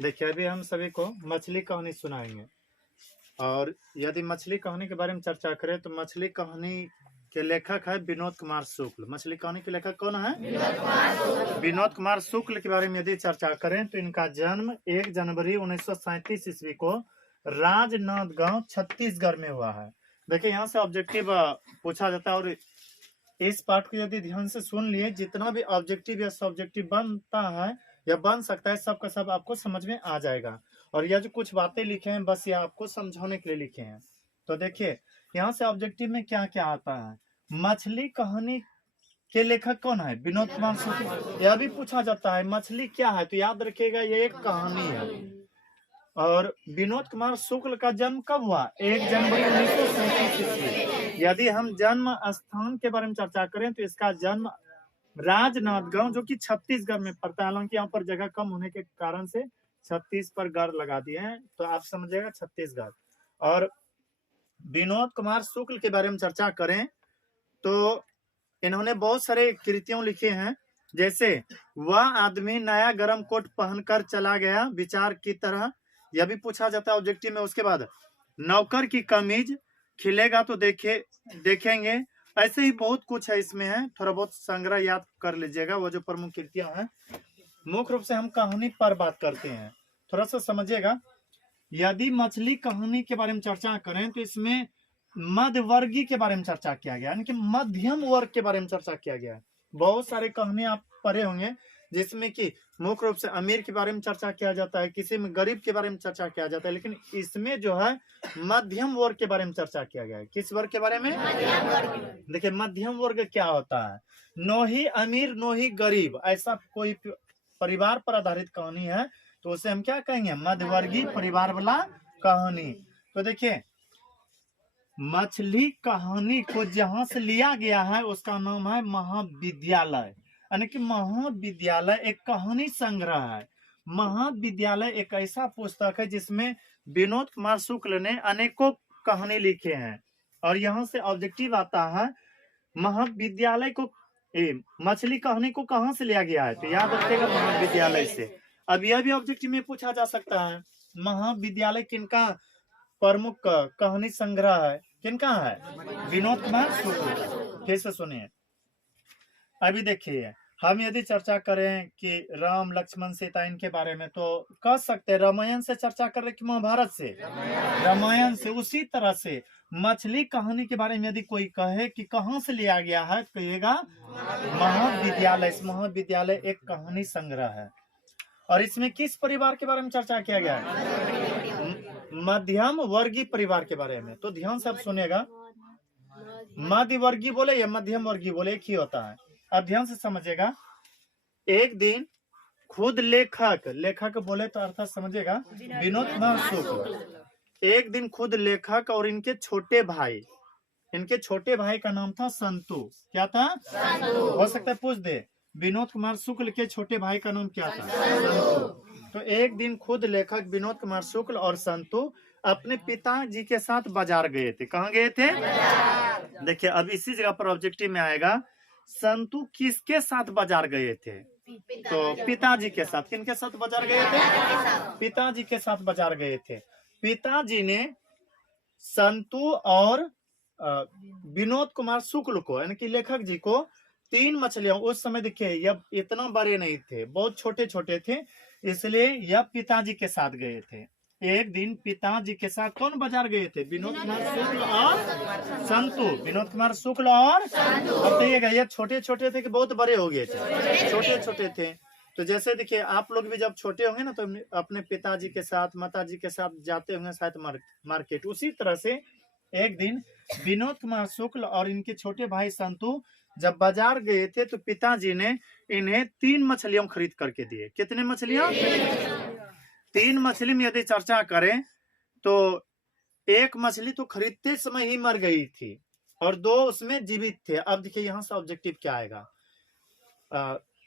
देखिए अभी हम सभी को मछली कहानी सुनाएंगे। और यदि मछली कहानी के बारे में चर्चा करें तो मछली कहानी के लेखक है विनोद कुमार शुक्ल। मछली कहानी के लेखक कौन है? विनोद कुमार शुक्ल के बारे में यदि चर्चा करें तो इनका जन्म 1 जनवरी 1937 ईस्वी को राजनांदगांव छत्तीसगढ़ में हुआ है। देखिए यहाँ से ऑब्जेक्टिव पूछा जाता है और इस पाठ को यदि ध्यान से सुन लिए, जितना भी ऑब्जेक्टिव या सब्जेक्टिव बनता है या बन सकता है सब का सब आपको समझ में आ जाएगा। और यह जो कुछ बातें लिखे हैं बस ये आपको समझाने के लिए लिखे हैं। तो देखिए यहाँ से ऑब्जेक्टिव में क्या क्या आता है। मछली कहानी के लेखक कौन है? विनोद कुमार शुक्ल। यह भी पूछा जाता है मछली क्या है, तो याद रखिएगा ये एक कहानी है। और विनोद कुमार शुक्ल का जन्म कब हुआ? 1 जनवरी 1937 ईस्वी। यदि हम जन्म स्थान के बारे में चर्चा करें तो इसका जन्म राजनांदगांव जो कि छत्तीसगढ़ में पड़ता है। हालांकि यहाँ पर जगह कम होने के कारण से 36 पर गढ़ लगा दिए हैं, तो आप समझिएगा छत्तीसगढ़। और विनोद कुमार शुक्ल के बारे में चर्चा करें तो इन्होंने बहुत सारे कृतियों लिखे हैं। जैसे वह आदमी नया गरम कोट पहनकर चला गया विचार की तरह, यह भी पूछा जाता है ऑब्जेक्टिव में। उसके बाद नौकर की कमीज खिलेगा तो देखेंगे। ऐसे ही बहुत कुछ है इसमें है, थोड़ा बहुत संग्रह याद कर लीजिएगा वो जो प्रमुख कृतियां हैं। मुख्य रूप से हम कहानी पर बात करते हैं, थोड़ा सा समझिएगा। यदि मछली कहानी के बारे में चर्चा करें तो इसमें मध्य वर्गीय के बारे में चर्चा किया गया, यानी कि मध्यम वर्ग के बारे में चर्चा किया गया है। बहुत सारे कहानी आप पढ़े होंगे जिसमें कि मुख्य रूप से अमीर के बारे में चर्चा किया जाता है, किसी में गरीब के बारे में चर्चा किया जाता है, लेकिन इसमें जो है मध्यम वर्ग के बारे में चर्चा किया गया है। किस वर्ग के बारे में? देखिए मध्यम वर्ग क्या होता है? नो ही अमीर नो ही गरीब, ऐसा कोई परिवार पर आधारित कहानी है तो उसे हम क्या कहेंगे? मध्यवर्गीय परिवार वाला कहानी। तो देखिए मछली कहानी को जहां से लिया गया है उसका नाम है महाविद्यालय, यानी कि महाविद्यालय एक कहानी संग्रह है। महाविद्यालय एक ऐसा पुस्तक है जिसमें विनोद कुमार शुक्ल ने अनेकों कहानी लिखे हैं। और यहाँ से ऑब्जेक्टिव आता है महाविद्यालय को मछली कहानी को कहां से लिया गया है, तो याद रखिएगा महाविद्यालय से। अब यह भी ऑब्जेक्टिव में पूछा जा सकता है महाविद्यालय किनका प्रमुख कहानी संग्रह है, किनका है? विनोद कुमार शुक्ल। फिर से सुनिए। अभी देखिए हम यदि चर्चा करें कि राम लक्ष्मण सीता इनके बारे में तो कह सकते हैं रामायण से चर्चा कर रहे कि महाभारत से? रामायण से। उसी तरह से मछली कहानी के बारे में यदि कोई कहे कि कहां से लिया गया है, कहिएगा महाविद्यालय। महाविद्यालय एक कहानी संग्रह है। और इसमें किस परिवार के बारे में चर्चा किया गया है? मध्यम वर्गीय परिवार के बारे में। तो ध्यान से आप सुनिएगा, मध्य वर्गीय बोले या मध्यम वर्गीय बोले एक ही होता है। अब ध्यान से समझिएगा। एक दिन खुद लेखक बोले तो अर्थ समझिएगा विनोद कुमार शुक्ल। एक दिन खुद लेखक और इनके छोटे भाई का नाम था संतु। क्या था? हो सकता है पूछ दे विनोद कुमार शुक्ल के छोटे भाई का नाम क्या था? संतु। तो एक दिन खुद लेखक विनोद कुमार शुक्ल और संतु अपने पिताजी के साथ बाजार गए थे। कहाँ गए थे? देखिए अब इसी जगह पर ऑब्जेक्टिव में आएगा संतु किसके साथ बाजार गए थे? तो पिताजी के साथ। किनके साथ बाजार गए थे? पिताजी के साथ बाजार गए थे। पिताजी ने संतु और विनोद कुमार शुक्ल को, यानी कि लेखक जी को 3 मछलियां, उस समय देखिए यह इतना बड़े नहीं थे, बहुत छोटे छोटे थे, इसलिए यह पिताजी के साथ गए थे। एक दिन पिताजी के साथ कौन बाजार गए थे? विनोद कुमार शुक्ल और संतु। विनोद कुमार शुक्ल और अब कहिएगा ये छोटे छोटे थे कि बहुत बड़े हो गए थे? छोटे छोटे थे। तो जैसे देखिए आप लोग भी जब छोटे होंगे ना तो अपने पिताजी के साथ माताजी के साथ जाते होंगे शायद मार्केट। उसी तरह से एक दिन विनोद कुमार शुक्ल और इनके छोटे भाई संतु जब बाजार गए थे तो पिताजी ने इन्हें 3 मछलियां खरीद करके दिए। कितने मछलियां? 3 मछली में यदि चर्चा करें तो एक मछली तो खरीदते समय ही मर गई थी और 2 उसमें जीवित थे। अब देखिए यहाँ से ऑब्जेक्टिव क्या आएगा।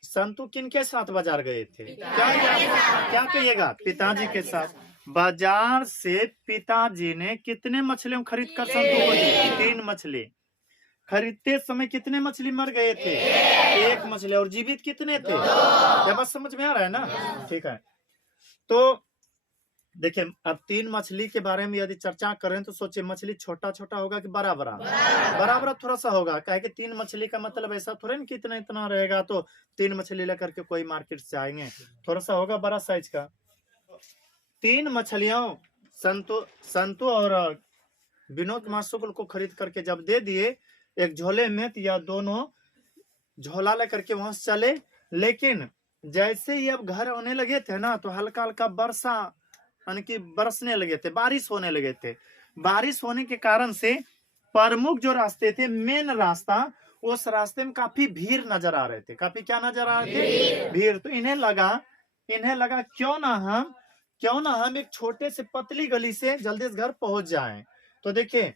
संतु किनके साथ बाजार गए थे? क्या कहिएगा? पिताजी के साथ। बाजार से पिताजी ने कितने मछलियों खरीद कर संतु को दी? 3 मछली। खरीदते समय कितने मछली मर गए थे? 1 मछली। और जीवित कितने थे? क्या बात समझ में आ रहा है ना? ठीक है। तो देखिए, अब 3 मछली के बारे में यदि चर्चा करें तो सोचिए, मछली छोटा छोटा होगा कि बड़ा बड़ा? बड़ा बड़ा थोड़ा सा होगा, काहे कि 3 मछली का मतलब ऐसा थोड़े ना कि इतना इतना रहेगा तो 3 मछली लेकर के कोई मार्केट से आएंगे, थोड़ा सा होगा बड़ा साइज का। 3 मछलियों संतु और विनोद कुमार शुक्ल को खरीद करके जब दे दिए, एक झोले में, तो या दोनों झोला लेकर के वहां से चले। लेकिन जैसे ही अब घर आने लगे थे ना, तो हल्का हल्का वर्षा यानी कि बरसने लगे थे, बारिश होने लगे थे। बारिश होने के कारण से प्रमुख जो रास्ते थे, मेन रास्ता, उस रास्ते में काफी भीड़ नजर आ रहे थे। काफी क्या नजर आ रहे थे? भीड़। तो इन्हें लगा क्यों ना हम एक छोटे से पतली गली से जल्दी से घर पहुंच जाएं। तो देखिए,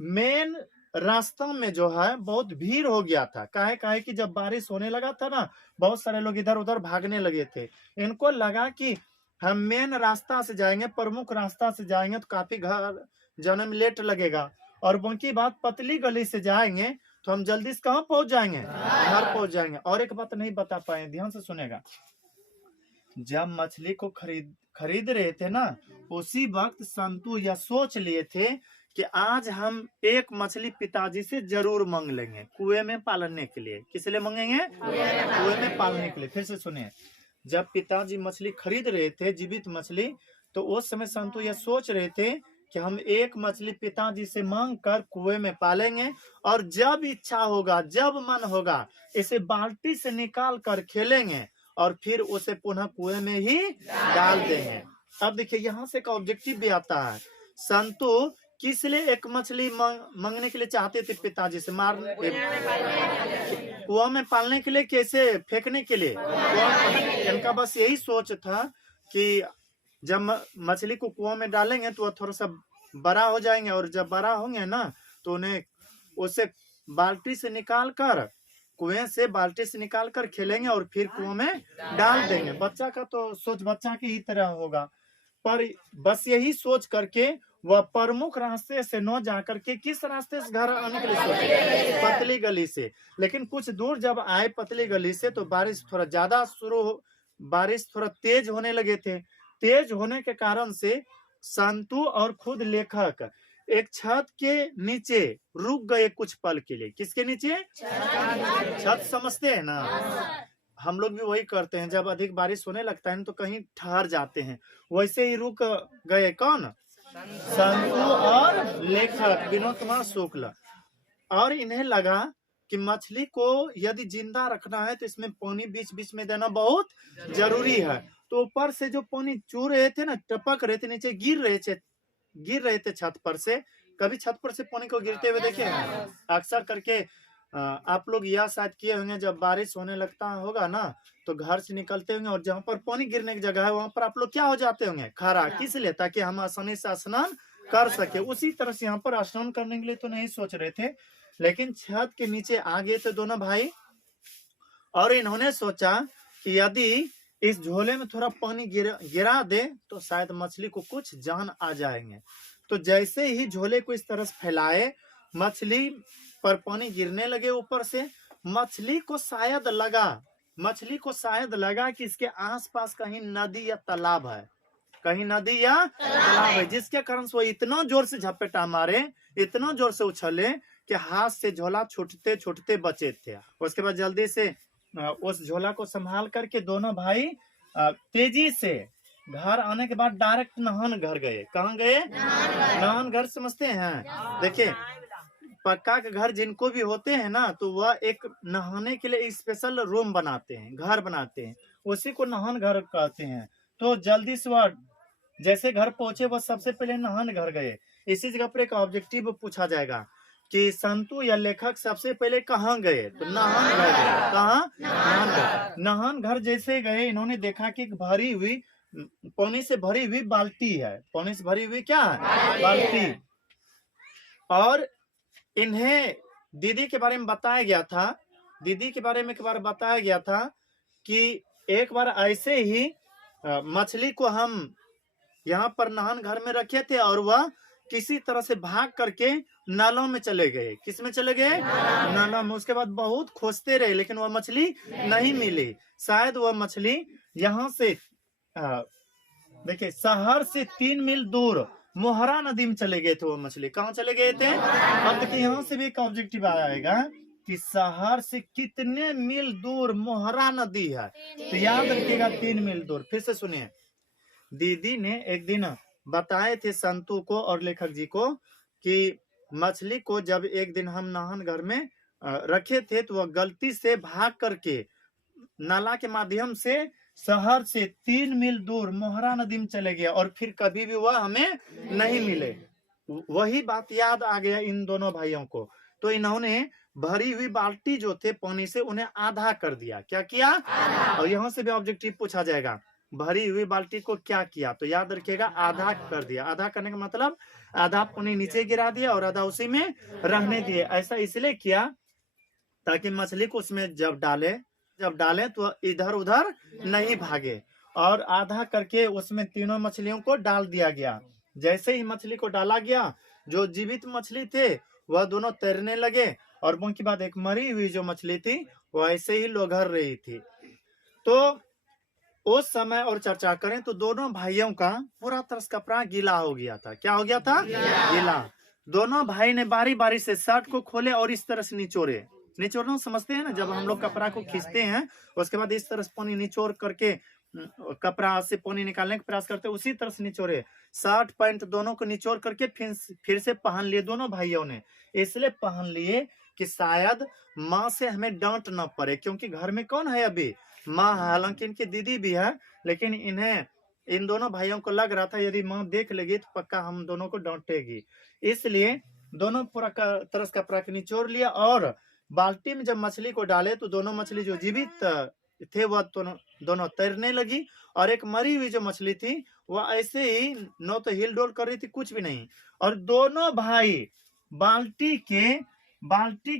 मेन रास्ता में जो है बहुत भीड़ हो गया था। काहे कि जब बारिश होने लगा था ना, बहुत सारे लोग इधर उधर भागने लगे थे। इनको लगा कि हम मेन रास्ता से जाएंगे, प्रमुख रास्ता से जाएंगे तो काफी घर जाने में लेट लगेगा, और बाकी बात पतली गली से जाएंगे तो हम जल्दी से कहाँ पहुंच जाएंगे? घर पहुंच जाएंगे। और एक बात नहीं बता पाए, ध्यान से सुनेगा। जब मछली को खरीद रहे थे ना, उसी वक्त संतु यह सोच लिए थे कि आज हम एक मछली पिताजी से जरूर मांग लेंगे, कुएं में पालने के लिए। किस लिए मांगेंगे? कुएं में पालने के लिए। फिर से सुनिए, जब पिताजी मछली खरीद रहे थे, जीवित मछली, तो उस समय संतु यह सोच रहे थे कि हम एक मछली पिताजी से मांग कर कुएं में पालेंगे, और जब इच्छा होगा, जब मन होगा, इसे बाल्टी से निकाल कर खेलेंगे, और फिर उसे पुनः कुएं में ही डाल देंगे। अब देखिए, यहाँ से एक ऑब्जेक्टिव भी आता है। संतु किस लिए एक मछली मांगने के लिए चाहते थे पिताजी से? कुआं में पालने के लिए, कैसे फेंकने के लिए? इनका बस यही सोच था कि जब मछली को कुआं में डालेंगे तो वह थोड़ा सा बड़ा हो जाएंगे, और जब बड़ा होंगे ना तो उन्हें उसे बाल्टी से निकाल कर, कुएं से बाल्टी से निकाल कर खेलेंगे और फिर कुआं में डाल देंगे। बच्चा का तो सोच बच्चा की ही तरह होगा, पर बस यही सोच करके वह प्रमुख रास्ते से न जाकर के किस रास्ते से घर आने के लिए सोचे? पतली गली से। लेकिन कुछ दूर जब आए पतली गली से, तो बारिश थोड़ा ज्यादा बारिश थोड़ा तेज होने लगे थे। तेज होने के कारण से संतु और खुद लेखक एक छत के नीचे रुक गए कुछ पल के लिए। किसके नीचे? छत समझते हैं ना, हम लोग भी वही करते हैं। जब अधिक बारिश होने लगता है तो कहीं ठहर जाते हैं, वैसे ही रुक गए। कौन? संतु और लेखक विनोद कुमार शुक्ल। और इन्हें लगा कि मछली को यदि जिंदा रखना है तो इसमें पानी बीच बीच में देना बहुत जरूरी है। तो ऊपर से जो पानी चू रहे थे ना, टपक रहे थे, नीचे गिर रहे थे छत पर से। कभी छत पर से पानी को गिरते हुए देखे हैं? अक्सर करके आप लोग यह शायद किए होंगे, जब बारिश होने लगता होगा ना तो घर से निकलते होंगे, और जहाँ पर पानी गिरने की जगह है वहां पर आप लोग क्या हो जाते होंगे? खड़ा। किस लिए? ताकि हम आसानी से स्नान कर सके। उसी तरह से यहाँ पर स्नान करने के लिए तो नहीं सोच रहे थे, लेकिन छत के नीचे आ गए थे दोनों भाई, और इन्होंने सोचा कि यदि इस झोले में थोड़ा पानी गिरा दे तो शायद मछली को कुछ जान आ जाएंगे। तो जैसे ही झोले को इस तरह से फैलाए, मछली पर पानी गिरने लगे ऊपर से। मछली को शायद लगा कि इसके आसपास कहीं नदी या तालाब है, जिसके कारण से वो इतना जोर से झपटा मारे, इतना जोर से उछले कि हाथ से झोला छूटते छूटते बचे थे। उसके बाद जल्दी से उस झोला को संभाल करके दोनों भाई तेजी से घर आने के बाद डायरेक्ट नहान घर गए। कहाँ गए? नहान घर समझते हैं? देखिए, पक्का के घर जिनको भी होते हैं ना, तो वह एक नहाने के लिए स्पेशल रूम बनाते हैं, घर बनाते हैं, उसी को नहान घर कहते हैं। तो जल्दी से वह जैसे घर पहुंचे, वह सबसे पहले नहान घर गए। इसी जगह पर एक ऑब्जेक्टिव पूछा जाएगा कि संतु या लेखक सबसे पहले कहाँ गए? तो नहान घर गए। कहाँ? नहान घर। नहान घर जैसे गए, इन्होंने देखा कि भरी हुई पानी से भरी हुई बाल्टी है। पानी से भरी हुई क्या है? बाल्टी। और इन्हें दीदी के बारे में बताया गया था कि एक बार ऐसे ही मछली को हम यहाँ पर नहान घर में रखे थे, और वह किसी तरह से भाग करके नालों में चले गए। किस में चले गए? नालों में। उसके बाद बहुत खोजते रहे, लेकिन वह मछली नहीं मिली। शायद वह मछली यहाँ से देखिए शहर से 3 मील दूर मोहरा नदी में चले गए थे वो मछली। कहाँ चले गए थे? अब देखिए यहाँ से भी एक ऑब्जेक्टिव आएगा कि शहर से कितने मील दूर मोहरा नदी है, तो याद रखिएगा 3 मील दूर। फिर से सुनिए, दीदी ने एक दिन बताए थे संतू को और लेखक जी को कि मछली को जब एक दिन हम नाहन घर में रखे थे तो वह गलती से भाग करके नाला के माध्यम से शहर से 3 मील दूर मोहरा नदी में चले गया और फिर कभी भी वह हमें नहीं मिले। वही बात याद आ गया इन दोनों भाइयों को, तो इन्होंने भरी हुई बाल्टी जो थे पानी से उन्हें आधा कर दिया। क्या किया? और यहाँ से भी ऑब्जेक्टिव पूछा जाएगा, भरी हुई बाल्टी को क्या किया? तो याद रखिएगा आधा कर दिया। आधा करने का मतलब आधा पानी नीचे गिरा दिया और आधा उसी में रहने दिए। ऐसा इसलिए किया ताकि मछली को उसमें जब डाले तो इधर उधर नहीं भागे। और आधा करके उसमें तीनों मछलियों को डाल दिया गया। जैसे ही मछली को डाला गया, जो जीवित मछली थे वह दोनों तैरने लगे और उनके बाद एक मरी हुई जो मछली थी वह ऐसे ही लोघर रही थी। तो उस समय और चर्चा करें तो दोनों भाइयों का पूरा तरह कपड़ा गीला हो गया था। क्या हो गया था? गीला। दोनों भाई ने बारी बारी से शर्ट को खोले और इस तरह से निचोड़ना समझते हैं ना, जब हम लोग कपड़ा को खींचते हैं उसके बाद इस तरह से पानी निचोड़ करके कपड़ा से पानी निकालने का प्रयास करते हैं, उसी तरह से निचोड़े। शर्ट पैंट दोनों को निचोड़ करके फिर से पहन लिए दोनों भाइयों ने। इसलिए पहन लिए कि शायद माँ से हमें डांट न पड़े, क्योंकि घर में कौन है अभी? माँ। हालांकि इनकी दीदी भी है, लेकिन इन दोनों भाइयों को लग रहा था यदि माँ देख लेगी तो पक्का हम दोनों को डांटेगी। इसलिए दोनों पूरा तरस कपड़ा के निचोड़ लिया और बाल्टी में जब मछली को डाले तो दोनों मछली जो जीवित थे वह दोनों तैरने लगी और एक मरी हुई जो मछली थी वह ऐसे ही न तो हिल डोल कर रही थी, कुछ भी नहीं। और दोनों भाई बाल्टी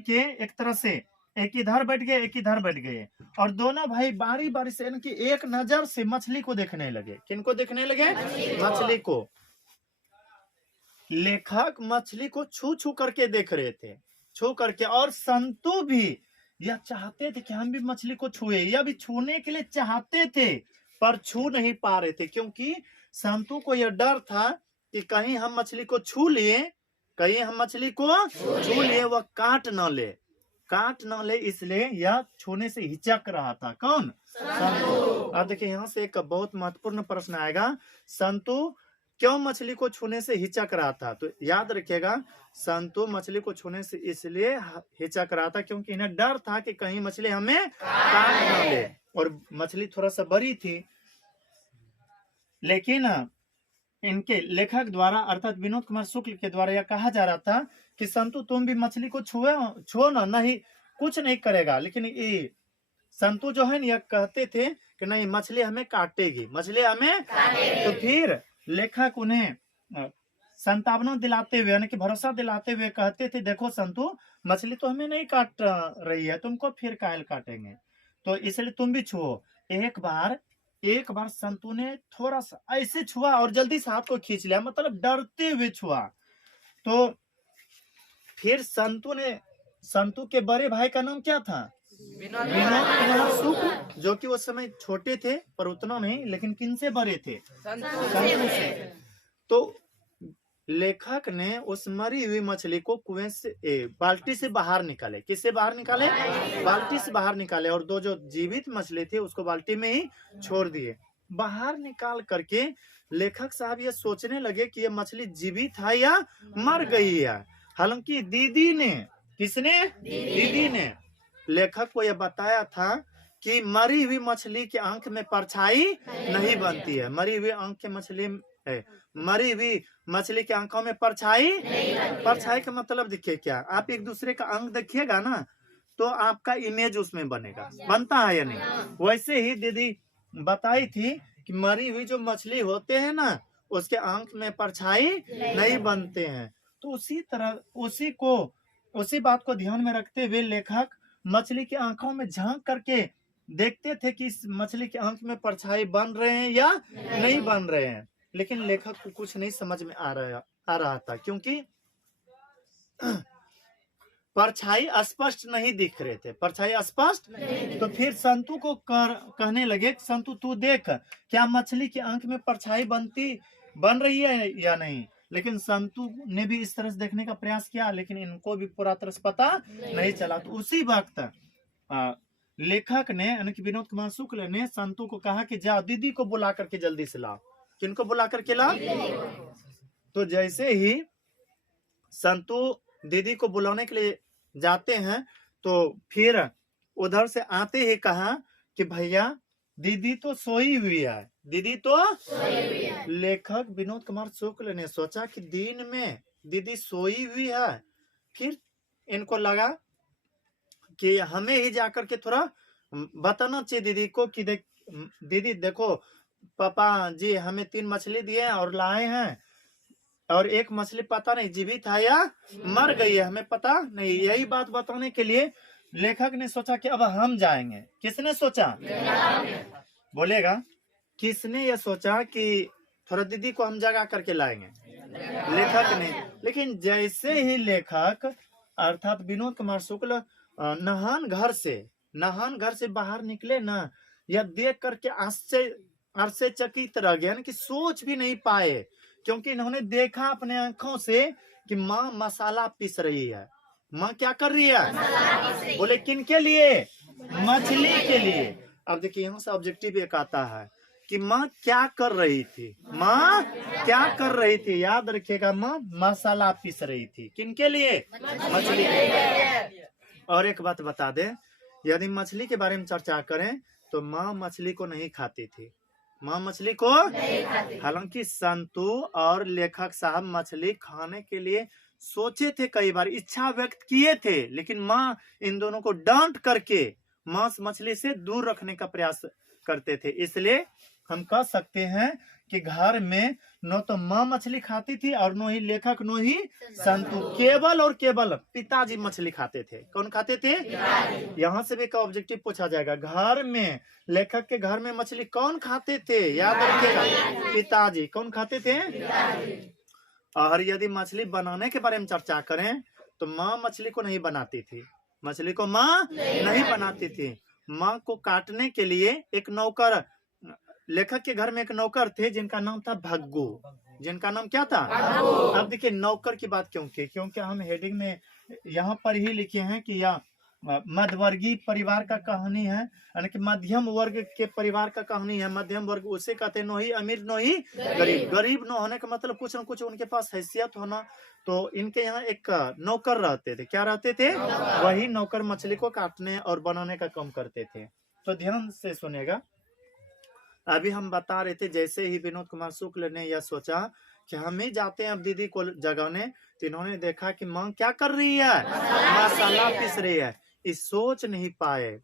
के एक तरह से एक इधर बैठ गए एक इधर बैठ गए और दोनों भाई बारी बारी से इनकी एक नजर से मछली को देखने लगे। किनको देखने लगे? मछली को। लेखक मछली को छू छू करके देख रहे थे, छू करके। और संतू भी यह चाहते थे कि हम भी मछली को छुए, यह भी छूने के लिए चाहते थे पर छू नहीं पा रहे थे, क्योंकि संतू को यह डर था कि कहीं हम मछली को छू लिए वह काट न ले, इसलिए यह छूने से हिचक रहा था। कौन? संतू। अब देखिए यहाँ से एक बहुत महत्वपूर्ण प्रश्न आएगा, संतू क्यों मछली को छूने से हिचक रहा था? तो याद रखिएगा संतू मछली को छूने से इसलिए हिचक रहा था क्योंकि इन्हें डर था कि कहीं मछली हमें काट न ले, और मछली थोड़ा सा बड़ी थी। लेकिन इनके लेखक द्वारा अर्थात विनोद कुमार शुक्ल के द्वारा यह कहा जा रहा था कि संतू तुम भी मछली को छुओ ना, नहीं कुछ नहीं करेगा। लेकिन ये संतू जो है यह कहते थे कि नहीं मछली हमें काटेगी। तो फिर लेखक उन्हें संतावना दिलाते हुए यानी कि भरोसा दिलाते हुए कहते थे, देखो संतू मछली तो हमें नहीं काट रही है, तुमको फिर कायल काटेंगे, तो इसलिए तुम भी छुओ। एक बार संतू ने थोड़ा सा ऐसे छुआ और जल्दी से हाथ को खींच लिया, मतलब डरते हुए छुआ। तो फिर संतू के बड़े भाई का नाम क्या था? विनोद कुमार शुक्ल, जो कि उस समय छोटे थे पर उतना नहीं, लेकिन किनसे बड़े थे? संतू से। तो लेखक ने उस मरी हुई मछली को कुएं से बाल्टी से बाहर निकाले। किससे बाहर निकाले? बाल्टी से बाहर निकाले, और दो जो जीवित मछली थी उसको बाल्टी में ही छोड़ दिए। बाहर निकाल करके लेखक साहब ये सोचने लगे कि ये मछली जीवित है या मर गई है। हालांकि दीदी ने लेखक को यह बताया था कि मरी हुई मछली की आंख में परछाई नहीं बनती है। मरी हुई मछली की आंखों में परछाई का मतलब देखिए क्या, आप एक दूसरे का अंग देखिएगा ना तो आपका इमेज उसमें बनता है या नहीं। वैसे ही दीदी बताई थी कि मरी हुई जो मछली होते हैं ना उसके आंख में परछाई नहीं बनते हैं। तो उसी बात को ध्यान में रखते हुए लेखक मछली की आंखों में झांक करके देखते थे कि इस मछली की आंख में परछाई बन रहे हैं या नहीं बन रहे हैं। लेकिन लेखक को कुछ नहीं समझ में आ रहा था, क्योंकि परछाई स्पष्ट नहीं दिख रहे थे, परछाई स्पष्ट। तो फिर संतु को कहने लगे, संतु तू देख क्या मछली की आंख में परछाई बन रही है या नहीं। लेकिन संतु ने भी इस तरह से देखने का प्रयास किया, लेकिन इनको भी पूरा तरह से पता नहीं चला। तो उसी वक्त लेखक ने यानी कि विनोद कुमार शुक्ल ने संतु को कहा कि जा दीदी को बुला करके जल्दी से लाओ। किनको बुला करके लाओ? तो जैसे ही संतु दीदी को बुलाने के लिए जाते हैं, तो फिर उधर से आते ही कहा कि भैया दीदी तो सोई हुई है, दीदी तो सोई है। लेखक विनोद कुमार शुक्ल ने सोचा कि दिन में दीदी सोई हुई है। फिर इनको लगा कि हमें ही जाकर के थोड़ा बताना चाहिए दीदी को कि दीदी देखो पापा जी हमें 3 मछली दिए और लाए हैं, और एक मछली पता नहीं जीवित है या मर गई है, हमें पता नहीं। यही बात बताने के लिए लेखक ने सोचा कि अब हम जाएंगे। किसने सोचा? बोलेगा किसने ये सोचा कि थोड़ा दीदी को हम जगा करके लाएंगे? लेखक ने। लेकिन जैसे ही लेखक अर्थात विनोद कुमार शुक्ल नहान घर से बाहर निकले ना, यह देख करके आश्चर्यचकित रह गए, कि सोच भी नहीं पाए, क्योंकि इन्होंने देखा अपने आंखों से कि माँ मसाला पीस रही है। माँ क्या कर रही है? बोले किन के लिए? मछली के लिए। अब देखिए यहाँ से ऑब्जेक्टिव एक आता है कि माँ क्या कर रही थी। माँ क्या कर रही थी? याद रखिएगा, माँ मसाला पीस रही थी। किनके लिए? मछली के लिए। और एक बात बता दे, यदि मछली के बारे में चर्चा करें तो माँ मछली को नहीं खाती थी। माँ मछली को हालांकि संतु और लेखक साहब मछली खाने के लिए सोचे थे, कई बार इच्छा व्यक्त किए थे, लेकिन माँ इन दोनों को डांट करके मांस मछली से दूर रखने का प्रयास करते थे। इसलिए हम कह सकते हैं कि घर में न तो माँ मछली खाती थी और न ही लेखक न ही संतु, केवल और केवल पिताजी मछली खाते थे। कौन खाते थे? यहाँ से भी का ऑब्जेक्टिव पूछा जाएगा, घर में लेखक के घर में मछली कौन खाते थे? याद रखिएगा, पिताजी। कौन खाते थे? और यदि मछली बनाने के बारे में चर्चा करें तो माँ मछली को नहीं बनाती थी, मछली को माँ नहीं बनाती थी। माँ को काटने के लिए एक नौकर, लेखक के घर में एक नौकर थे जिनका नाम था भग्गू। जिनका नाम क्या था? अब देखिए नौकर की बात क्यों की? क्योंकि हम हेडिंग में यहाँ पर ही लिखे हैं कि यह मध्यवर्गीय परिवार का कहानी है, यानी कि मध्यम वर्ग के परिवार का कहानी है। मध्यम वर्ग उसे कहते हैं, नो ही अमीर नो ही गरीब। गरीब न होने का मतलब कुछ न कुछ उनके पास हैसियत होना। तो इनके यहाँ एक नौकर रहते थे। क्या रहते थे? वही नौकर मछली को काटने और बनाने का काम करते थे। तो ध्यान से सुनेगा, अभी हम बता रहे थे जैसे ही विनोद कुमार शुक्ल ने यह सोचा कि हम ही जाते हैं अब दीदी को जगाने, तो इन्होंने देखा कि माँ क्या कर रही है? मसाला पीस रही है। इस सोच नहीं पाए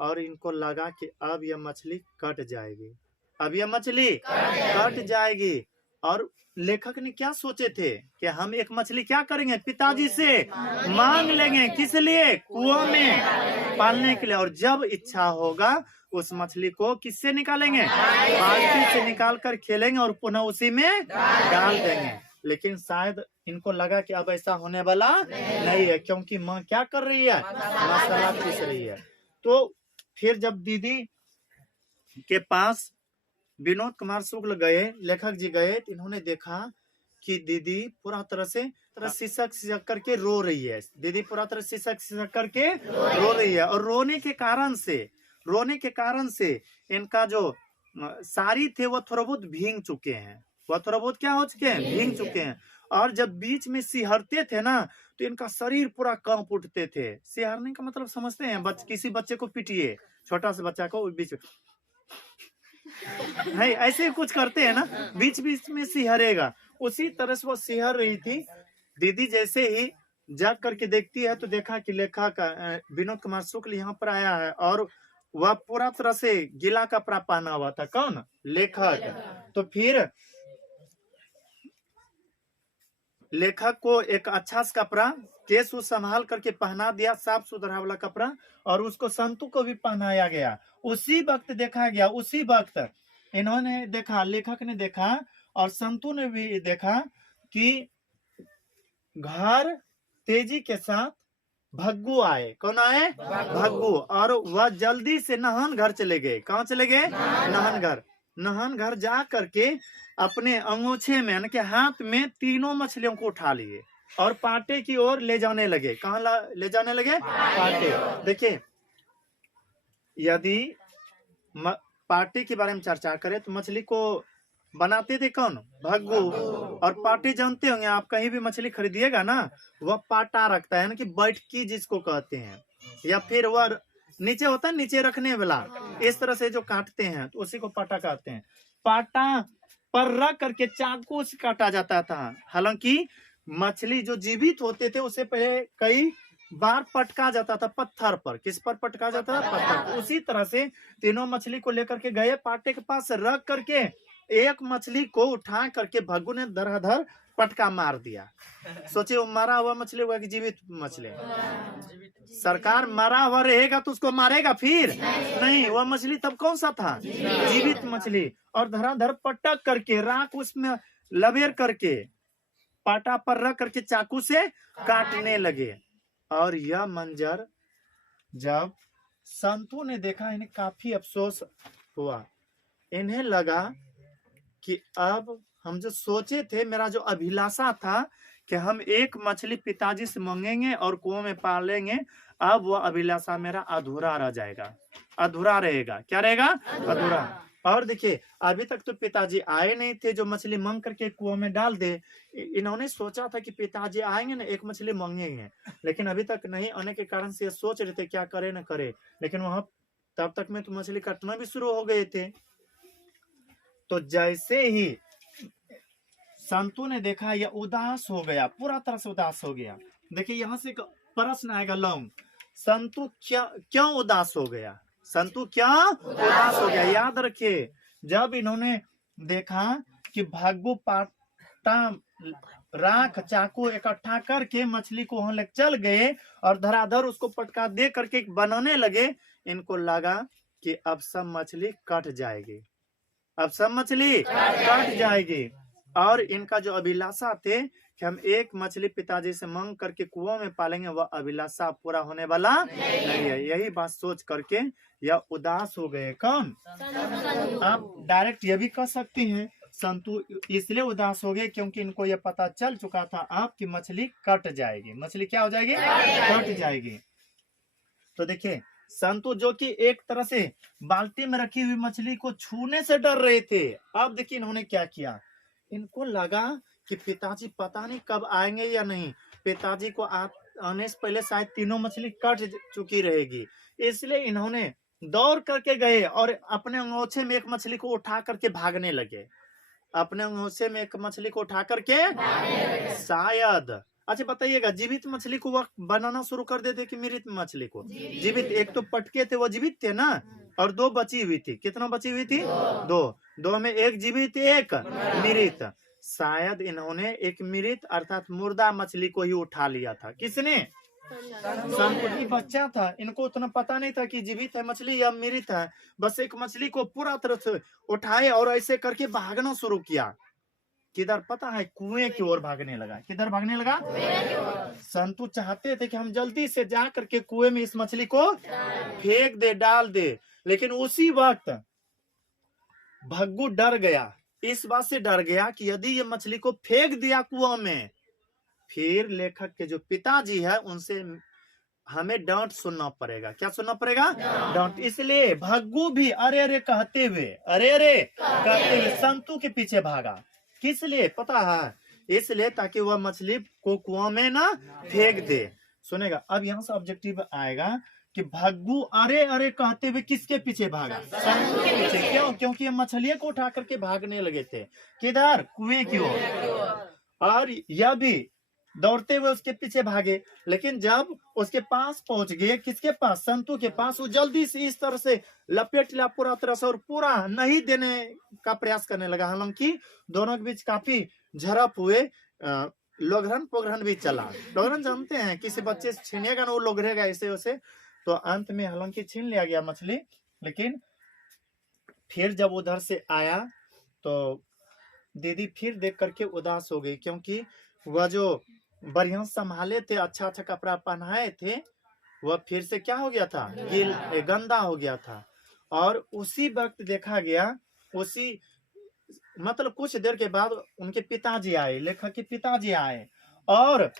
और इनको लगा कि अब यह मछली कट जाएगी, अब यह मछली कट जाएगी। और लेखक ने क्या सोचे थे कि हम एक मछली क्या करेंगे? पिताजी से मांग लेंगे। किस लिए? कुआं में पालने के लिए। और जब इच्छा होगा उस मछली को किससे निकालेंगे? बाल्टी से निकाल कर खेलेंगे और पुनः उसी में डाल देंगे। लेकिन शायद इनको लगा कि अब ऐसा होने वाला नहीं है, क्योंकि माँ क्या कर रही है? मसाला पीस रही है। तो फिर जब दीदी के पास विनोद कुमार शुक्ल गए, लेखक जी गए, तो इन्होंने देखा कि दीदी पूरा तरह से सिसक सिसक करके रो रही है। दीदी पूरा तरह सिसक सिसक करके रो रही है। और रोने के कारण से इनका जो साड़ी थे वो थोड़ा बहुत भींग चुके हैं। वह थोड़ा बहुत क्या हो चुके हैं? भींग चुके हैं। और जब बीच में सिहरते थे ना, तो इनका शरीर पूरा कांप उठते थे। सिहरने का मतलब समझते हैं? किसी बच्चे को पीटिए, छोटा सा बच्चा को बीच है ऐसे कुछ करते हैं ना, बीच बीच में सिहरेगा। उसी तरह से वो सिहर रही थी। दीदी जैसे ही जाग करके देखती है तो देखा कि लेखक विनोद कुमार शुक्ल यहाँ पर आया है और वह पूरा तरह से गीला कपड़ा पहना हुआ था। कौन? लेखक। तो फिर लेखक को एक अच्छा सा कपड़ा केस संभाल करके पहना दिया, साफ सुथरा वाला कपड़ा, और उसको संतु को भी पहनाया गया। उसी वक्त देखा गया, उसी वक्त इन्होंने देखा, लेखक ने देखा और संतु ने भी देखा कि घर तेजी के साथ भग्गू आए। कौन आए? भग्गू। और वह जल्दी से नहान घर चले गए। कहाँ चले गए? नहान घर। नहान घर जा करके अपने अंगोछे में यानी कि हाथ में तीनों मछलियों को उठा लिए और पाटे की ओर ले जाने लगे। कहाँ ले जाने लगे? पाटे। देखिए, यदि पाटे के बारे में चर्चा करें तो मछली को बनाते थे कौन? भग्गू। और पाटे जानते होंगे आप, कहीं भी मछली खरीदिएगा ना, वह पाटा रखता है ना कि बैठकी जिसको कहते हैं, या फिर वह नीचे होता है नीचे रखने वाला, इस तरह से जो काटते हैं तो उसी को पाटा कहते हैं। पाटा पर रख करके चाकू से काटा जाता था। हालांकि मछली जो जीवित होते थे उसे पहले कई बार पटका जाता था पत्थर पर। किस पर पटका जाता था? पत्थर पर। उसी तरह से तीनों मछली को लेकर के गए, पाटे के पास रख करके एक मछली को उठा करके भग्गू ने धड़ाधड़ पटका मार दिया। सोचिए, वो मरा हुआ मछली हुआ कि जीवित मछली? सरकार मरा हुआ रहेगा तो उसको मारेगा फिर नहीं, वह मछली तब कौन सा था? जीवित मछली। और धड़ाधड़ पटक करके राख उसमें लबेर करके पाटा पर रख करके चाकू से काटने लगे। और यह मंजर जब संतों ने देखा, इन्हें काफी अफसोस हुआ। इन्हें लगा कि अब हम जो सोचे थे, मेरा जो अभिलाषा था कि हम एक मछली पिताजी से मांगेंगे और कुएं में पालेंगे, अब वह अभिलाषा मेरा अधूरा रह जाएगा, अधूरा रहेगा। क्या रहेगा? अधूरा। और देखिए, अभी तक तो पिताजी आए नहीं थे जो मछली मांग करके कुएं में डाल दे। इन्होंने सोचा था कि पिताजी आएंगे ना, एक मछली मांगेंगे, लेकिन अभी तक नहीं आने के कारण से सोच रहे थे क्या करे न करे। लेकिन वहां तब तक में तो मछली काटना भी शुरू हो गए थे। तो जैसे ही संतों ने देखा, यह उदास हो गया, पूरा तरह से उदास हो गया। देखिए, यहाँ से प्रश्न आएगा लौंग, संतु क्यों उदास हो गया? संतु क्यों उदास हो गया? याद रखिए, जब इन्होंने देखा कि भग्गू पाटा राख चाकू इकट्ठा करके मछली को वहां लेकर चल गए और धड़ाधड़ उसको पटका दे करके बनाने लगे, इनको लगा कि अब सब मछली कट जाएगी, अब सब मछली कट जाएगी। और इनका जो अभिलाषा थे कि हम एक मछली पिताजी से मांग करके कुओं में पालेंगे, वह अभिलाषा पूरा होने वाला नहीं है। यही बात सोच करके यह उदास हो गए। कौन? आप डायरेक्ट ये भी कह सकते हैं, संतु इसलिए उदास हो गए क्योंकि इनको यह पता चल चुका था आपकी मछली कट जाएगी। मछली क्या हो जाएगी? कट जाएगी। तो देखिए, संतु जो कि एक तरह से बाल्टी में रखी हुई मछली को छूने से डर रहे थे, अब देखिए इन्होंने क्या किया। इनको लगा कि पिताजी पता नहीं कब आएंगे या नहीं, पिताजी को आने से पहले शायद तीनों मछली कट चुकी रहेगी, इसलिए इन्होंने दौड़ करके गए और अपने अंगोछे में एक मछली को उठा करके भागने लगे। अपने अंगोछे में एक मछली को उठा करके शायद, अच्छा बताइएगा, जीवित मछली को वह बनाना शुरू कर देते कि मृत मछली को? जीवित। एक तो पटके थे वो जीवित थे ना, और दो बची हुई थी। कितना बची हुई थी? दो में एक जीवित एक मृत। शायद इन्होंने एक मृत अर्थात मुर्दा मछली को ही उठा लिया था। किसने? संतु ही बच्चा था, इनको उतना पता नहीं था कि जीवित है मछली या मृत है। बस एक मछली को पूरा तरह से उठाए और ऐसे करके भागना शुरू किया। किधर पता है? कुएं की ओर भागने लगा। किधर भागने लगा? संतु चाहते थे कि हम जल्दी से जा करके कुएं में इस मछली को फेंक दे, डाल दे, लेकिन उसी वक्त भग्गू डर गया। इस बात से डर गया कि यदि ये मछली को फेंक दिया कुआं में, फिर लेखक के जो पिताजी है उनसे हमें डांट सुनना पड़ेगा। क्या सुनना पड़ेगा? डांट। इसलिए भग्गू भी अरे अरे कहते हुए संतु के पीछे भागा। किस लिए पता है? इसलिए ताकि वह मछली को कुआं में ना फेंक दे। सुनेगा, अब यहाँ से ऑब्जेक्टिव आएगा कि भग्गू अरे अरे कहते हुए किसके पीछे भागा? संतु के पीछे। क्यों? क्योंकि ये मछलियों को उठा करके भागने लगे थे। किधर? कुएं की ओर। और यह भी दौड़ते हुए उसके पीछे भागे, लेकिन जब उसके पास पहुंच गए, किसके पास? संतु के पास, वो जल्दी से इस तरह से लपेट लिया पूरा तरह से और पूरा नहीं देने का प्रयास करने लगा। हालांकि दोनों के बीच काफी झड़प हुए, लोघरन पोघरन भी चला। लोघरन जानते हैं, किसी बच्चे से छीनिएगा ना वो लोघरेगा ऐसे वैसे। तो अंत में हालांकि छीन लिया गया मछली, लेकिन फिर जब उधर से आया तो दीदी फिर देख करके उदास हो गई, क्योंकि वह जो बढ़िया संभाले थे, अच्छा अच्छा कपड़ा पहनाए थे, वह फिर से क्या हो गया था, गंदा हो गया था। और उसी वक्त देखा गया, उसी मतलब कुछ देर के बाद उनके पिताजी आए, लेखक के पिताजी आए, और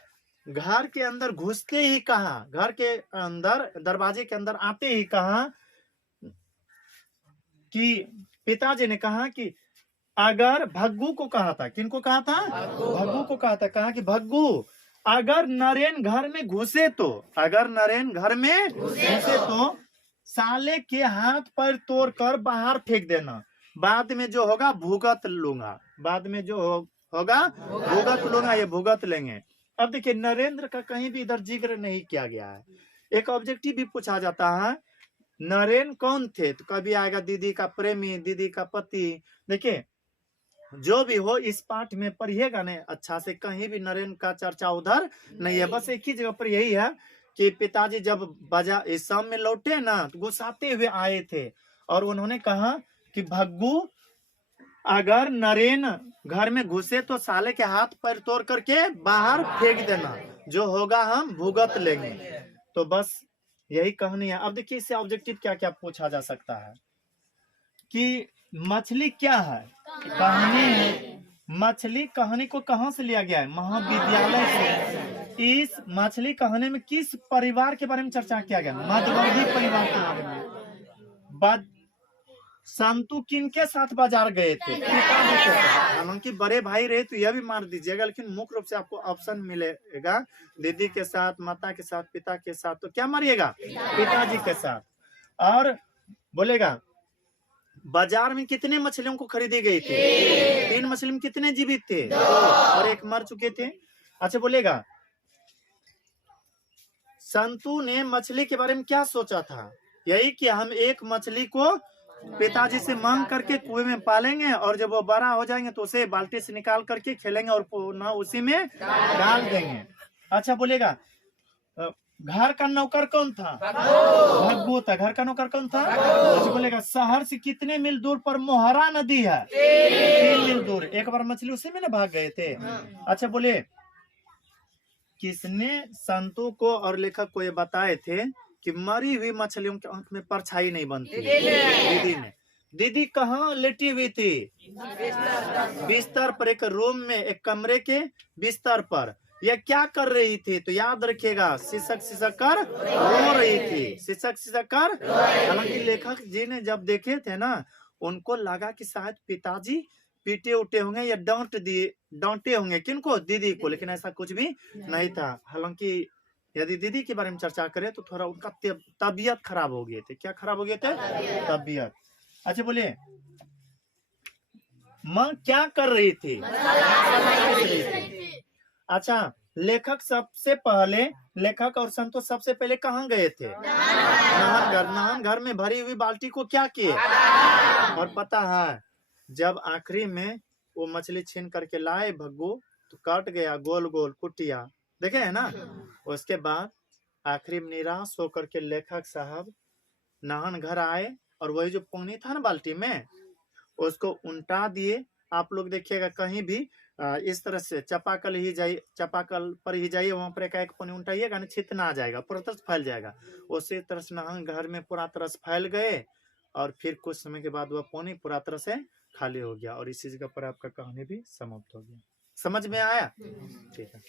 घर के अंदर घुसते ही कहा, घर के अंदर दरवाजे के अंदर आते ही कहा कि पिताजी ने कहा कि अगर भग्गू को कहा था, किनको कहा था, भग्गू को कहा था, कहा कि भग्गू अगर नरेन घर में घुसे तो, अगर नरेन घर में घुसे तो साले के हाथ पैर तोड़कर बाहर फेंक देना, बाद में जो होगा भुगत लूंगा, बाद में जो होगा भुगत लूंगा, ये भुगत लेंगे। अब देखिए नरेंद्र का कहीं भी इधर जिक्र नहीं किया गया है। एक ऑब्जेक्टिव भी पूछा जाता है, नरेन कौन थे, तो कभी आएगा दीदी का प्रेमी, दीदी का पति। देखिए जो भी हो इस पाठ में पढ़िएगा नहीं अच्छा से, कहीं भी नरेन का चर्चा उधर नहीं है। बस एक ही जगह पर यही है कि पिताजी जब बाजार इस शाम में लौटे ना, तो गुस्साते हुए आए थे और उन्होंने कहा कि भग्गू अगर नरेन घर में घुसे तो साले के हाथ पैर तोड़ करके बाहर फेंक देना, जो होगा हम भुगत लेंगे। तो बस यही कहानी है। अब देखिए इससे ऑब्जेक्टिव क्या क्या पूछा जा सकता है कि मछली क्या है, कहानी है। मछली कहानी को कहां से लिया गया है, महाविद्यालय से। इस मछली कहानी में किस परिवार के बारे में चर्चा किया गया, मध्यवर्गीय परिवार के बारे में। संतु किनके साथ बाजार गए थे, पिताजी के साथ। हालांकि बड़े भाई रहे तो यह भी मार दीजिएगा, लेकिन मुख्य रूप से आपको ऑप्शन मिलेगा दीदी के साथ, माता के साथ, पिता के साथ। तो क्या मारिएगा, पिताजी के साथ। और बोलेगा बाजार में कितने मछलियों को खरीदी गई थी, 3 मछली में कितने जीवित थे, 2 और 1 मर चुके थे। अच्छा बोलेगा संतु ने मछली के बारे में क्या सोचा था, यही कि हम एक मछली को पिताजी से मांग करके कुएं में पालेंगे और जब वो बड़ा हो जाएंगे तो उसे बाल्टी से निकाल करके खेलेंगे और पुनः उसी में डाल देंगे। अच्छा बोलेगा घर का नौकर कौन था, भग्गू था। घर का नौकर कौन था, अच्छा बोलेगा शहर से कितने मील दूर पर मोहरा नदी है, 3 मील दूर। एक बार मछली उसी में ना भाग गए थे। अच्छा बोले किसने संतों को और लेखक को ये बताए थे कि मरी हुई मछलियों के आंख में परछाई नहीं बनती। दीदी ने। दीदी कहाँ लेटी हुई थी, बिस्तर पर, एक रूम में, एक कमरे के बिस्तर पर। यह क्या कर रही थी, तो याद रखिएगा सिसक सिसक कर रो रही थी, सिसक सिसक कर। हालांकि लेखक जी ने जब देखे थे ना, उनको लगा कि शायद पिताजी पीटे उठे होंगे या डांटे होंगे, किनको, दीदी को, लेकिन ऐसा कुछ भी नहीं था। हालांकि यदि दीदी के बारे में चर्चा करें तो थोड़ा उनका तबीयत खराब हो गए थे। क्या खराब हो गए थे, तबीयत। अच्छा बोलिए माँ क्या कर रही थी, अच्छा लेखक सबसे पहले, लेखक और संतोष सबसे पहले कहाँ गए थे, नहान घर में भरी हुई बाल्टी को क्या किए, और पता है जब आखिरी में वो मछली छीन करके लाए भग्गू, तो कट गया गोल गोल कुटिया, देखे है ना। उसके बाद आखिरी में निराश होकर के लेखक साहब नहान घर आए और वही जो पानी था ना बाल्टी में, उसको उल्टा दिए। आप लोग देखिएगा कहीं भी इस तरह से चापाकल ही जाइए, चापाकल पर ही जाइए, वहां पर एक पानी उल्टाइएगा ना, छितना आ जाएगा, पूरा तरह फैल जाएगा। उसी तरह से नहान घर में पूरा तरह से फैल गए और फिर कुछ समय के बाद वह पानी पूरा तरह से खाली हो गया। और इसी जगह पर आपका कहानी भी समाप्त हो गया। समझ में आया, ठीक है।